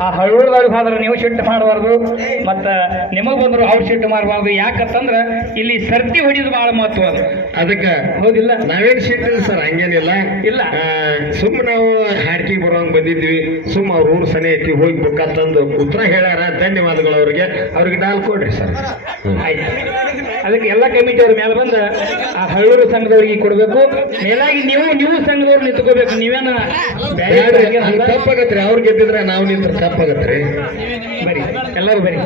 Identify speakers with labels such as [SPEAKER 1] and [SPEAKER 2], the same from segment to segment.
[SPEAKER 1] ಆ ಹಳ್ಳೂರ್ದವ್ರಿಗೆ ಹೋದ್ರೆ ನೀವು ಶಿಟ್ಟು ಮಾಡಬಾರ್ದು. ಮತ್ತು ನಿಮಗೆ ಬಂದರು ಅವ್ರು ಶಿಟ್ಟು ಮಾಡಬಾರ್ದು. ಯಾಕಂತಂದ್ರೆ ಇಲ್ಲಿ ಸರ್ತಿ ಹೊಡಿದು ಭಾಳ ಮಹತ್ವ ಅದು.
[SPEAKER 2] ಅದಕ್ಕೆ
[SPEAKER 1] ಹೌದಿಲ್ಲ
[SPEAKER 2] ನಾವೇನು ಶಿಟ್ಟು ಸರ್ ಹಂಗೇನಿಲ್ಲ.
[SPEAKER 1] ಇಲ್ಲ.
[SPEAKER 2] ಸುಮ್ಮ ನಾವು ಹಾಡ್ಕಿ ಬರೋಂಗ್ ಬಂದಿದ್ವಿ. ಸುಮ್ಮ ಅವ್ರ ಊರು ಸನೆ ಐತಿ ಹೋಗಿ ಬೇಕಂತಂದು ಉತ್ತರ ಹೇಳ್ಯಾರ. ಧನ್ಯವಾದಗಳು ಅವ್ರಿಗೆ. ಅವ್ರಿಗೆ ಡಾಲ್ ಕೊಡ್ರಿ ಸರ್.
[SPEAKER 1] ಆಯ್ತು. ಅದಕ್ಕೆ ಎಲ್ಲ ಕಮಿಟಿ ಅವ್ರ ಮೇಲೆ ಬಂದು ಆ ಹಳ್ಳೂರು ಸಂಘದವ್ರಿಗೆ ಕೊಡ್ಬೇಕು. ಮೇಲಾಗಿ ನೀವು ನೀವು ಸಂಘದವ್ರು ನಿಂತ್ಕೋಬೇಕು. ನೀವೇನ.
[SPEAKER 2] ತಪ್ಪಾಗತ್ರಿ ಅವ್ರು ಗೆದ್ದಿದ್ರೆ ನಾವು ನಿಂತ್ರ ತಪ್ಪಾಗತ್ರಿ
[SPEAKER 1] ಬರಿ ಎಲ್ಲರೂ ಬರಿ.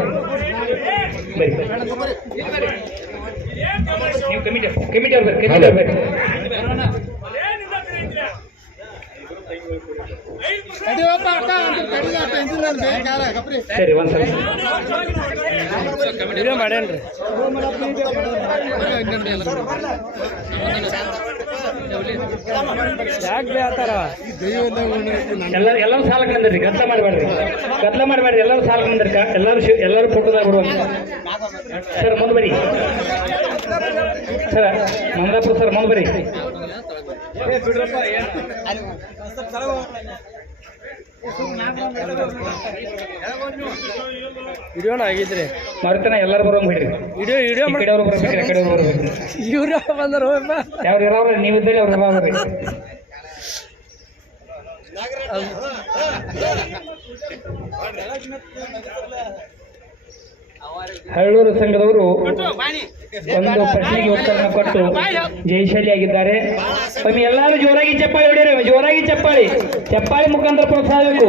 [SPEAKER 1] ಬರಿ. ನೀವು ಕಮಿಟಿ ಕಮಿಟಿ ಅವ್ರು ಬರ್ರಿ ಕಮಿಟಿ ಅವ್ರು ಬರ್ರಿ ಸರಿ ಒಂದ್ಸಲ
[SPEAKER 3] ವಿಡಿಯೋ ಮಾಡೇನ್ರಿ
[SPEAKER 1] ಎಲ್ಲರೂ ಸಾಲ ಬಂದಿರಿ, ಗದ್ದಲ ಮಾಡಬೇಡ್ರಿ ಗದ್ದಲ ಮಾಡಬೇಡ್ರಿ ಎಲ್ಲರೂ ಸಾಲ ಬಂದಿರಿ. ಎಲ್ಲರೂ ಎಲ್ಲರೂ ಫೋಟೋದಾಗ ಬಿಡುವಂತ ಸರ್, ಮುಂದೆ ಬರಿ. ಸರ್, ಮಂದಾಪುರ ಸರ್, ಮುಂದ್ ಬರಿ.
[SPEAKER 3] ವಿಡಿಯೋನ ಆಗಿದ್ರಿ
[SPEAKER 1] ಮರ್ತನ ಎಲ್ಲರೂ ಬರೋ ಬಿಡ್ರಿ.
[SPEAKER 3] ವಿಡಿಯೋ ವಿಡಿಯೋ
[SPEAKER 1] ಕಡೆಯವ್ರು ಕಡೆಯವರು ಬರ್ಬೇಕು ಕಡೆಯವ್ರು ಬರ್ಬೇಕು
[SPEAKER 3] ಇವ್ರ ಬಂದರು
[SPEAKER 1] ಯಾರು ಇರೋರು ನೀವಿದ್ದಲ್ಲಿ ಅವ್ರು ಇರೋರು ಹಳ್ಳೂರು ಸಂಘದವರು ಒಂದು ಪ್ರಶ್ನೆಗೆ ಉತ್ತರ ಕೊಟ್ಟು ಜಯಶಾಲಿಯಾಗಿದ್ದಾರೆ ಸ್ವಾಮಿ ಎಲ್ಲರೂ ಜೋರಾಗಿ ಚಪ್ಪಾಳಿ ಹೊಡಿರಿ ಜೋರಾಗಿ ಚಪ್ಪಾಳಿ. ಚಪ್ಪಾಳಿ ಮುಖಾಂತರ ಪ್ರೋತ್ಸಾಹ ಬೇಕು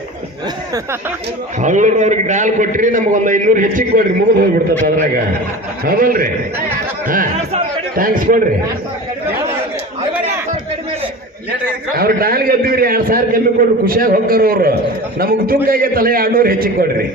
[SPEAKER 2] ಹಳ್ಳೂರವ್ರಿಗೆ ಡಾಲ್ ಕೊಟ್ರಿ ನಮಗೊಂದು ಐನೂರು ಹೆಚ್ಚಿಗೆ ಕೊಡ್ರಿ ಮುಗಿದು ಹೋಗ್ಬಿಡ್ತದ ಅದ್ರಾಗ. ಹೌದಲ್ರಿ? ಹಾ. ಥ್ಯಾಂಕ್ಸ್ ಕೊಡ್ರಿ. ಅವ್ರ ಡಾಲ್ ಗೆದ್ದಿವ್ರಿ ಎರಡ್ ಸಾವಿರ ಕಮ್ಮಿ ಕೊಡ್ರಿ ಖುಷಿಯಾಗಿ ಹೋಗ್ತಾರ ಅವ್ರು. ನಮಗ್ ತಲೆ ಎರಡ್ನೂರು ಹೆಚ್ಚಿಗೆ ಕೊಡ್ರಿ.